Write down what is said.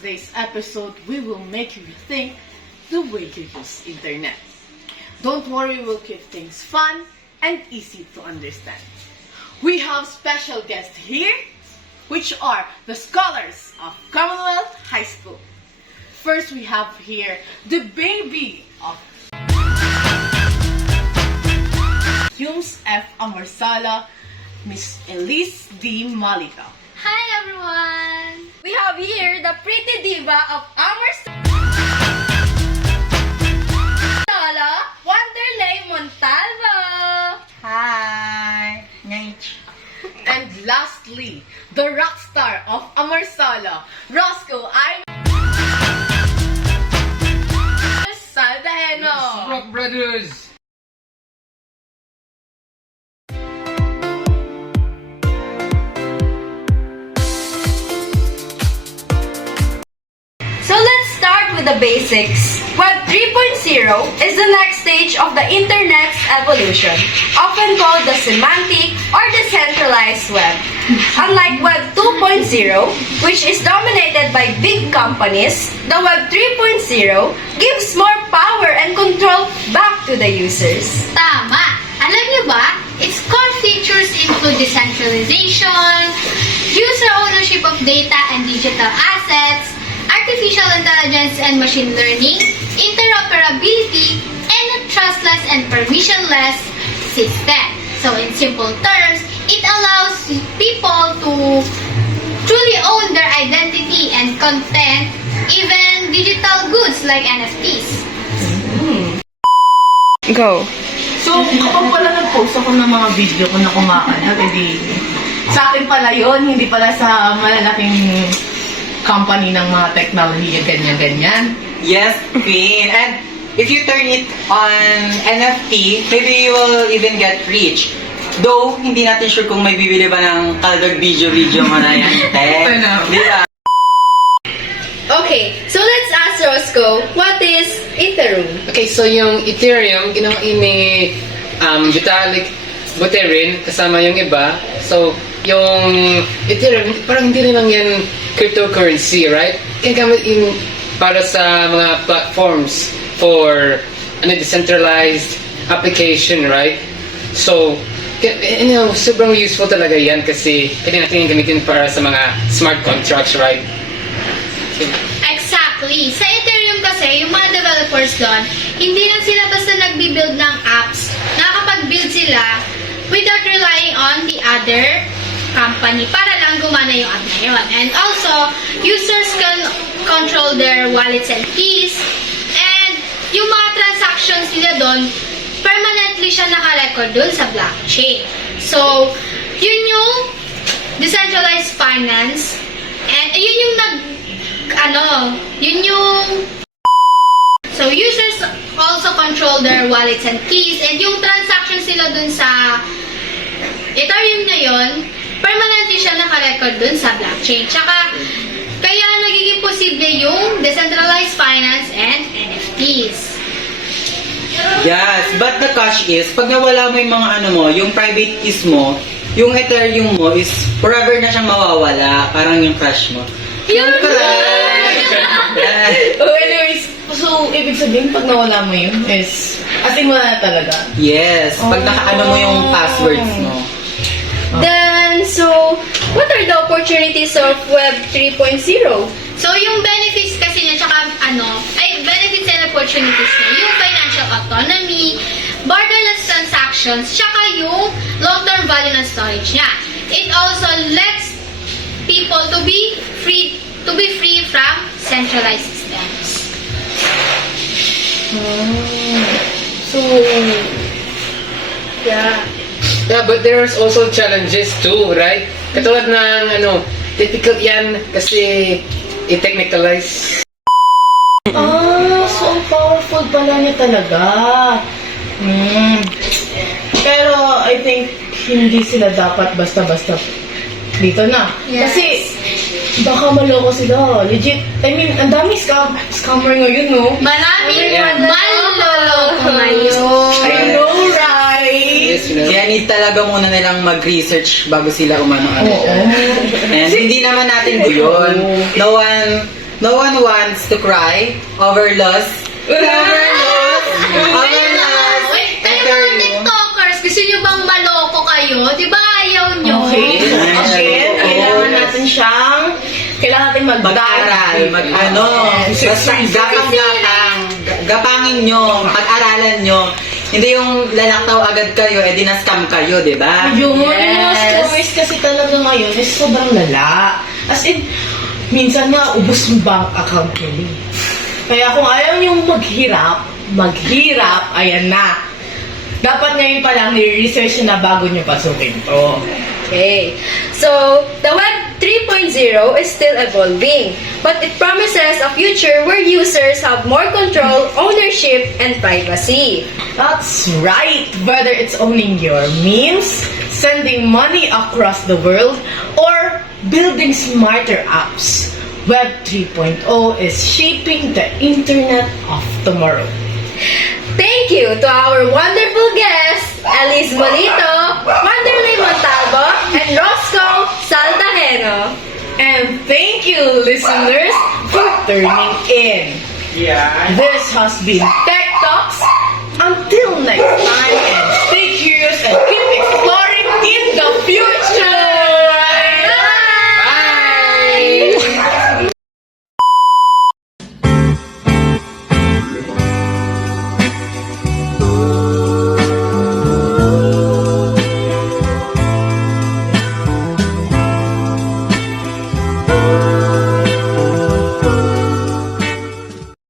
today's episode, we will make you think the way you use internet. Don't worry, we'll keep things fun and easy to understand. We have special guests here, which are the scholars of Commonwealth High School. First, we have here the baby of Humes F. Amarsala, Miss Elise D. Malika. Hi everyone! We have here the pretty diva of Amarsala, Wanderlei Montalvo. Hi! And lastly, the rock star of Amarsala, Roscoe I. Saldaheno. Rock Brothers! So let's start with the basics. Web 3.0 is the next stage of the internet's evolution, often called the semantic or decentralized web. Unlike Web 2.0, which is dominated by big companies, the Web 3.0 gives more power and control back to the users. Tama! Alam niyo ba, its core features include decentralization, user ownership of data and digital assets, artificial intelligence and machine learning, interoperability, and a trustless and permissionless system. So in simple terms, it allows people to truly own their identity and content, even digital goods like NFTs. Go. So, kapag pala nag-post ako ng mga video ko na kumakalat, edi sa akin pala yun, hindi pala sa malalaking company ng mga technology, ganyan-ganyan. Yes, Queen. And if you turn it on NFT, maybe you will even get rich. Though, hindi natin sure kung may bibili ba ng kaldag video mo na yan. Di ba? Okay, so let's ask Roscoe, what is Ethereum? Okay, so yung Ethereum, ginawa ni Vitalik Buterin, kasama yung iba. So, yung Ethereum, parang hindi rin lang yan cryptocurrency, right? Kaya gamit in para sa mga platforms for decentralized application, right? So, sobrang useful talaga yan kasi pwede natin yung gamitin para sa mga smart contracts, right? Exactly. Sa Ethereum kasi, yung mga developers doon, hindi lang sila basta nagbi-build ng apps. Nakakapag-build sila without relying on the other company para lang gumana yung app na yun. And also, users can control their wallets and keys. And yung mga transactions nila doon, permanently siya naka-record doon sa blockchain. So, yun yung decentralized finance. And yun yung So, users also control their wallets and keys. And yung transactions nila dun sa Ethereum na yun, permanently siya naka-record dun sa blockchain. Tsaka, kaya nagiging posible yung decentralized finance and NFTs. Yes, but the catch is, pag nawala mo yung mga yung private keys mo, yung Ethereum mo is forever na siyang mawawala. Parang yung crush mo. Yun! Oh, anyways, so, ibig sabihin, pag nawala mo yun, is, as in, wala na talaga. Yes, pag nakaano mo yung passwords mo. Then, so, what are the opportunities of Web 3.0? So, yung benefits kasi niya, tsaka benefits and opportunities niya, yung financial autonomy, borderless transactions, tsaka yung long-term value ng storage niya. It also lets people to be free from centralized systems. So, Yeah. Yeah, but there's also challenges too, right? Katulad ng difficult yan kasi i-technicalize. so ang powerful pala niya talaga. Pero, I think, hindi sila dapat basta-basta dito na. Yes. Kasi, baka maloko sila. Legit. I mean, ang dami scammer ngayon, no? Maraming Yeah. manloloko ngayon. I know, right? Yes, you know? Kaya need talaga muna nilang mag-research bago sila umano-ano. Oo. And hindi naman natin yun. No one no one wants to cry over loss. Over loss. Over loss. Wait, kayo mga TikTokers, gusto nyo bang maloko kayo? Di ba ayaw nyo? Okay. Again, kailangan natin natin Mag-aral, basta gapangin nyo, pag-aralan nyo. Hindi yung lalaktaw agad kayo, di na-scam kayo, di ba? Yung mga scammers kasi talaga ngayon is sobrang lala. As in, minsan nga, ubos yung bank account nyo. Kaya kung ayaw nyo maghirap, ayan na. Dapat ngayon pa lang ni-research na bago nyo pasukin to. Okay. So, the Web 3.0 is still evolving, but it promises a future where users have more control, ownership, and privacy. That's right! Whether it's owning your memes, sending money across the world, or building smarter apps, Web 3.0 is shaping the internet of tomorrow. Thank you to our wonderful guests, Elise Molito, Wanderley Montalvo, and Roscoe Saltaheno. And thank you, listeners, for tuning in. Yeah. This has been Tech Talks. Until next time, and stay curious and keep exploring in the future.